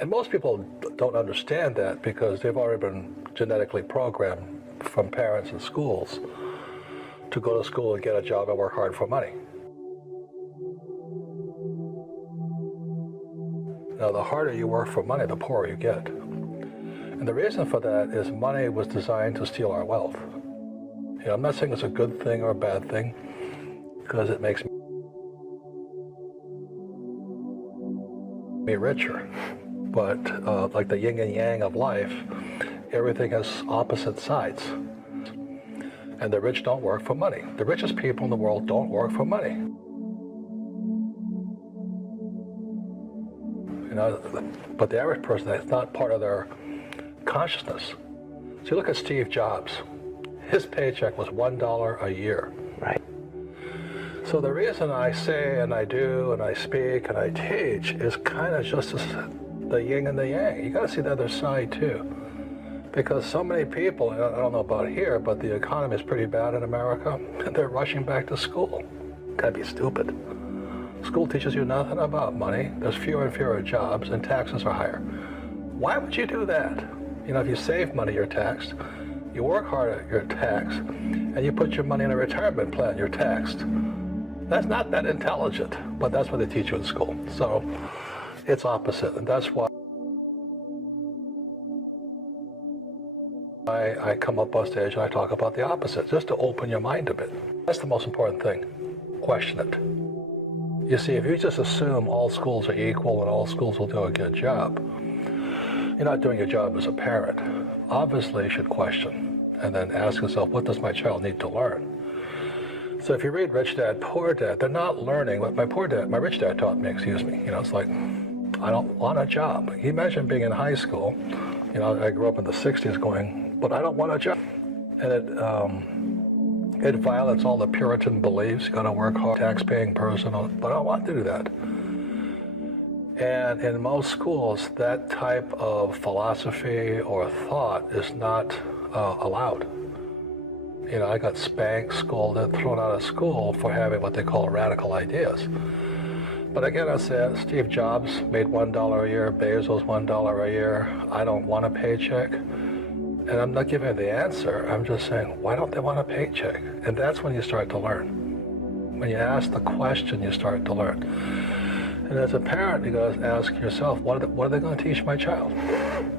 And most people don't understand that because they've already been genetically programmed from parents and schools to go to school and get a job and work hard for money. Now, the harder you work for money, the poorer you get. And the reason for that is money was designed to steal our wealth. You know, I'm not saying it's a good thing or a bad thing, because it makes me richer. But like the yin and yang of life, everything has opposite sides. And the rich don't work for money. The richest people in the world don't work for money. You know, but the average person, that's not part of their consciousness. So you look at Steve Jobs. His paycheck was $1 a year. Right. So the reason I say and I do and I speak and I teach is kind of just the yin and the yang. You got to see the other side too. Because so many people, I don't know about here, but the economy is pretty bad in America, and they're rushing back to school. Gotta be stupid. School teaches you nothing about money. There's fewer and fewer jobs, and taxes are higher. Why would you do that? You know, if you save money, you're taxed. You work hard, you're taxed. And you put your money in a retirement plan, you're taxed. That's not that intelligent, but that's what they teach you in school. So it's opposite, and that's why I come up on stage and I talk about the opposite, just to open your mind a bit. That's the most important thing. Question it. You see, if you just assume all schools are equal and all schools will do a good job, you're not doing your job as a parent. Obviously, you should question and then ask yourself, what does my child need to learn? So if you read Rich Dad, Poor Dad, they're not learning what my rich dad taught me, excuse me. You know, it's like, I don't want a job. Can you imagine being in high school? You know, I grew up in the 60s going, but I don't want a job. And it violates all the Puritan beliefs. You gotta work hard, tax-paying person, but I don't want to do that. And in most schools, that type of philosophy or thought is not allowed. You know, I got spanked, scolded, thrown out of school for having what they call radical ideas. But again, I said, Steve Jobs made $1 a year, Bezos $1 a year. I don't want a paycheck. And I'm not giving the answer. I'm just saying, why don't they want a paycheck? And that's when you start to learn. When you ask the question, you start to learn. And as a parent, you got to ask yourself, what are they going to teach my child?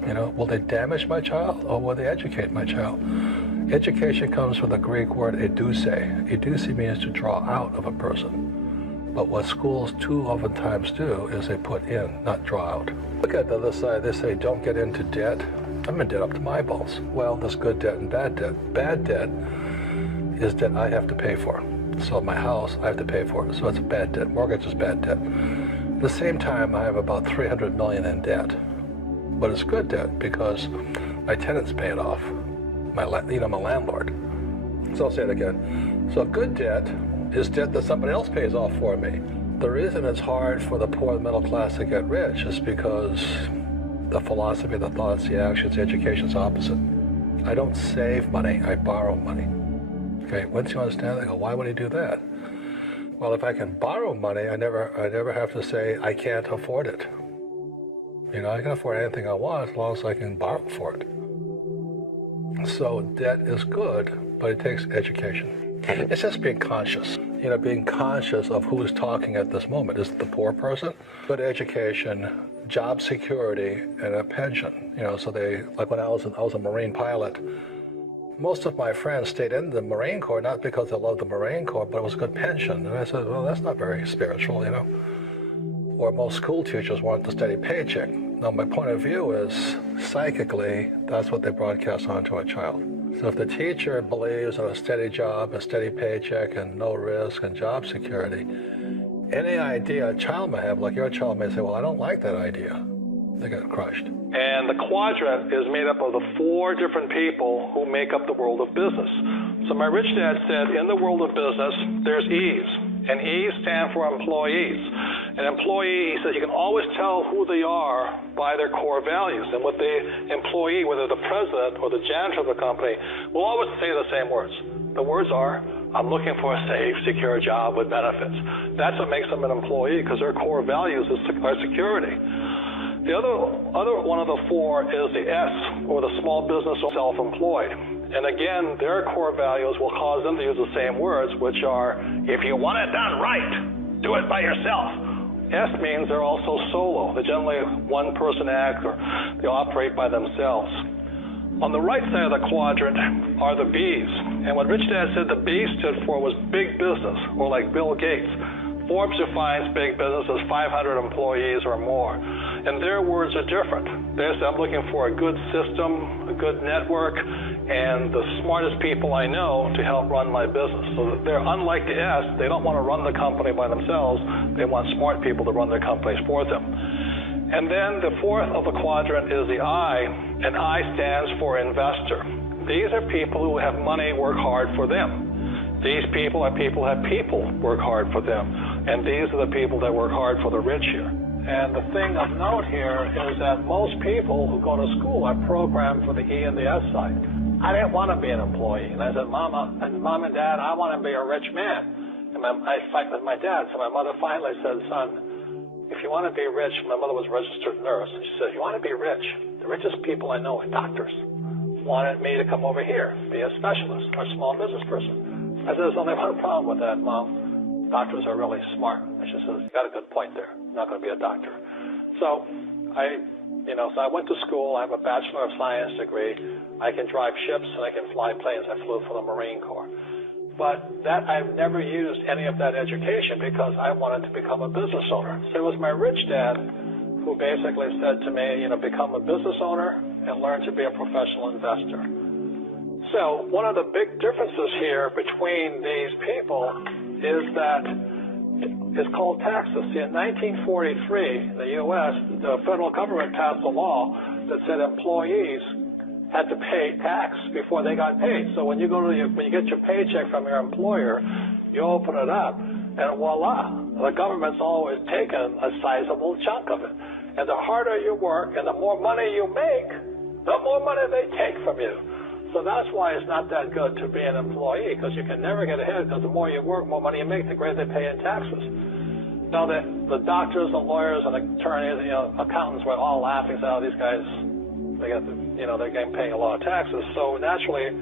You know, will they damage my child or will they educate my child? Education comes from the Greek word educe. Educe means to draw out of a person. But what schools too oftentimes do is they put in, not draw out. Look at the other side, they say don't get into debt. I'm in debt up to my eyeballs. Well, there's good debt and bad debt. Bad debt is debt I have to pay for. So my house, I have to pay for it. So it's a bad debt. Mortgage is bad debt. At the same time, I have about $300 million in debt. But it's good debt because my tenants pay it off. My landlord. So I'll say it again. So good debt is debt that somebody else pays off for me. The reason it's hard for the poor and middle class to get rich is because the philosophy, the thoughts, the actions, the education's opposite. I don't save money, I borrow money. Okay, once you understand that, I go, why would he do that? Well, if I can borrow money, I never have to say I can't afford it. You know, I can afford anything I want as long as I can borrow for it. So debt is good, but it takes education. It's just being conscious. You know, being conscious of who is talking at this moment. Is it the poor person? Good education, job security, and a pension. You know, so they, like when I was a Marine pilot, most of my friends stayed in the Marine Corps, not because they loved the Marine Corps, but it was a good pension. And I said, well, that's not very spiritual, you know. Or most school teachers want the steady paycheck. Now, my point of view is, psychically, that's what they broadcast onto a child. So if the teacher believes in a steady job, a steady paycheck, and no risk, and job security, any idea a child may have, like your child may say, well, I don't like that idea. They get crushed. And the quadrant is made up of the 4 different people who make up the world of business. So my rich dad said, in the world of business, there's E's. And E's stand for employees. An employee, he said, you can always tell who they are by their core values. And with the employee, whether the president or the janitor of the company, will always say the same words. The words are, I'm looking for a safe, secure job with benefits. That's what makes them an employee, because their core values are security. The other one of the four is the S, or the small business or self-employed. And again, their core values will cause them to use the same words, which are, if you want it done right, do it by yourself. S means they're also solo. They're generally one-person act, or they operate by themselves. On the right side of the quadrant are the Bs. And what Rich Dad said the B stood for was big business, or like Bill Gates. Forbes defines big business as 500 employees or more. And their words are different. They say, I'm looking for a good system, a good network, and the smartest people I know to help run my business. So they're unlike the S. They don't want to run the company by themselves. They want smart people to run their companies for them. And then the fourth of the quadrant is the I, and I stands for investor. These are people who have money work hard for them. These people are people who have people work hard for them. And these are the people that work hard for the rich here. And the thing of note here is that most people who go to school are programmed for the E and the S side. I didn't want to be an employee. And I said, Mom and Dad, I want to be a rich man. And I fight with my dad. So my mother finally said, son, if you want to be rich, my mother was a registered nurse. And she said, if you want to be rich, the richest people I know are doctors. Wanted me to come over here, be a specialist or a small business person. I said, there's only one problem with that, Mom. Doctors are really smart. And she says, you got a good point there. I'm not going to be a doctor. So I went to school. I have a Bachelor of Science degree. I can drive ships and I can fly planes. I flew for the Marine Corps. But I've never used any of that education because I wanted to become a business owner. So it was my rich dad who basically said to me, become a business owner and learn to be a professional investor. So one of the big differences here between these people is that it's called taxes. See, in 1943, in the U.S., the federal government passed a law that said employees had to pay tax before they got paid. So when you get your paycheck from your employer, you open it up, and voila, the government's always taken a sizable chunk of it. And the harder you work and the more money you make, the more money they take from you. So that's why it's not that good to be an employee, because you can never get ahead, because the more you work, more money you make, the greater they pay in taxes. Now, the doctors, the lawyers, and attorneys, accountants were all laughing, saying, oh, these guys, they're getting paying a lot of taxes. So naturally,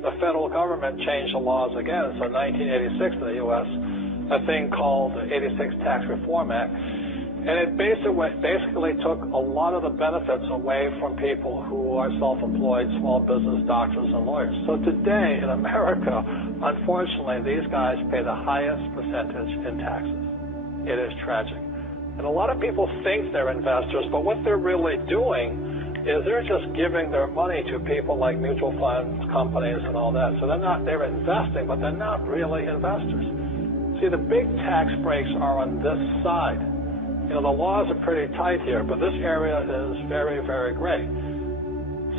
the federal government changed the laws again. So in 1986 in the U.S., a thing called the 86 Tax Reform Act, and it basically took a lot of the benefits away from people who are self-employed, small business, doctors, and lawyers. So today in America, unfortunately, these guys pay the highest percentage in taxes. It is tragic. And a lot of people think they're investors, but what they're really doing is they're just giving their money to people like mutual funds, companies, and all that. So they're investing, but they're not really investors. See, the big tax breaks are on this side. The laws are pretty tight here, but this area is very, very gray.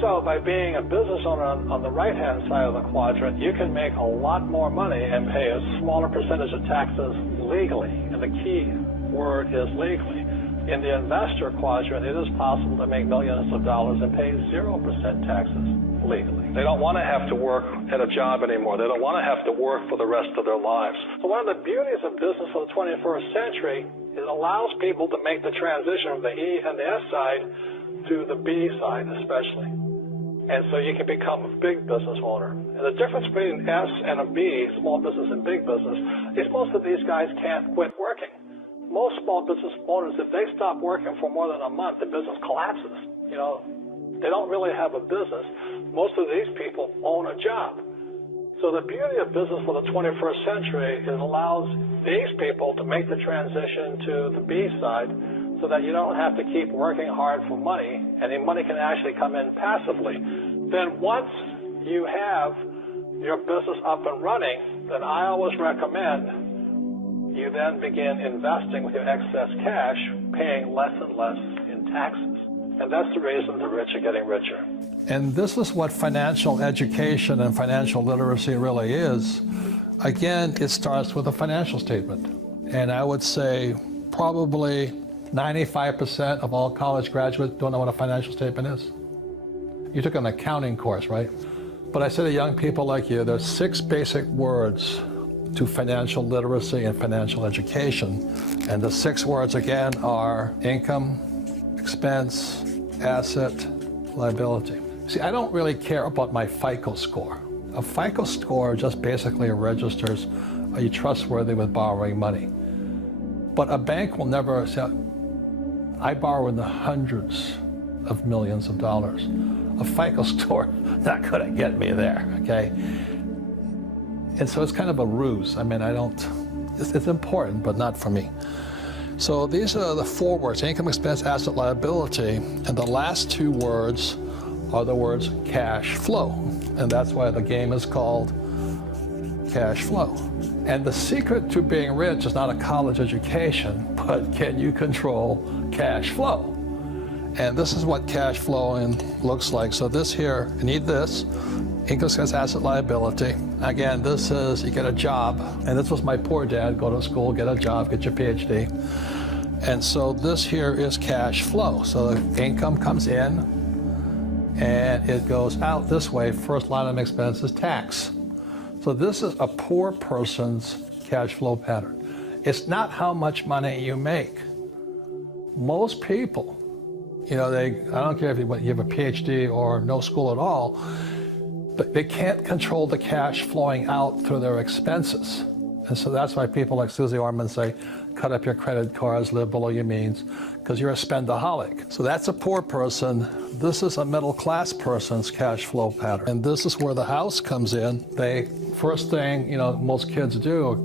So by being a business owner on the right-hand side of the quadrant, you can make a lot more money and pay a smaller percentage of taxes legally. And the key word is legally. In the investor quadrant, it is possible to make millions of dollars and pay 0% taxes legally. They don't want to have to work at a job anymore. They don't want to have to work for the rest of their lives. So one of the beauties of business for the 21st century is it allows people to make the transition from the E and the S side to the B side especially. And so you can become a big business owner. And the difference between S and a B, small business and big business, is most of these guys can't quit working. Most small business owners, if they stop working for more than a month, the business collapses. They don't really have a business. Most of these people own a job. So the beauty of business for the 21st century is it allows these people to make the transition to the B side so that you don't have to keep working hard for money, and the money can actually come in passively. Then once you have your business up and running, then I always recommend you then begin investing with your excess cash, paying less and less in taxes. And that's the reason the rich are getting richer. And this is what financial education and financial literacy really is. Again, it starts with a financial statement. And I would say probably 95% of all college graduates don't know what a financial statement is. You took an accounting course, right? But I say to young people like you, there's 6 basic words to financial literacy and financial education. And the 6 words again are income, expense, asset, liability. See, I don't really care about my FICO score. A FICO score just basically registers, are you trustworthy with borrowing money? But a bank will never say, I borrow in the hundreds of millions of dollars. A FICO score not gonna get me there, okay? And so it's kind of a ruse. I mean, it's important, but not for me. So these are the four words: income, expense, asset, liability. And the last two words are the words cash flow. And that's why the game is called cash flow. And the secret to being rich is not a college education, but can you control cash flow? And this is what cash flowing looks like. So this here, you need this, income, expense, asset, liability. Again, this is, you get a job. And this was my poor dad: go to school, get a job, get your PhD. And so this here is cash flow. So the income comes in and it goes out this way. First line of expense is tax. So this is a poor person's cash flow pattern. It's not how much money you make. Most people, I don't care if you have a PhD or no school at all, but they can't control the cash flowing out through their expenses. And so that's why people like Susie Orman say, cut up your credit cards, live below your means, because you're a spendaholic. So that's a poor person. This is a middle class person's cash flow pattern. And this is where the house comes in. First thing, most kids do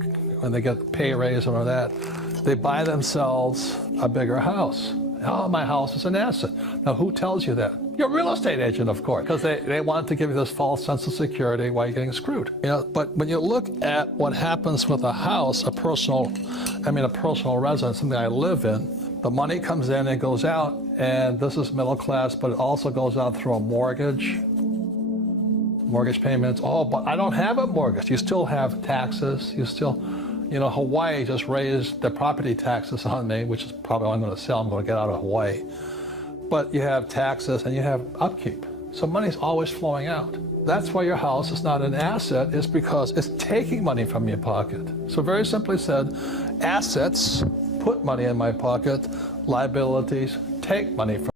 when they get pay raise or that, they buy themselves a bigger house. Oh, my house is an asset. Now, who tells you that? Your real estate agent, of course, because they want to give you this false sense of security while you're getting screwed. But when you look at what happens with a house, a personal residence, something I live in, the money comes in and goes out, and this is middle class, but it also goes out through a mortgage payments. Oh, but I don't have a mortgage. You still have taxes. You still, Hawaii just raised the property taxes on me, which is probably what I'm going to sell. I'm going to get out of Hawaii. But you have taxes and you have upkeep. So money's always flowing out. That's why your house is not an asset, is because it's taking money from your pocket. So very simply said, assets put money in my pocket, liabilities take money from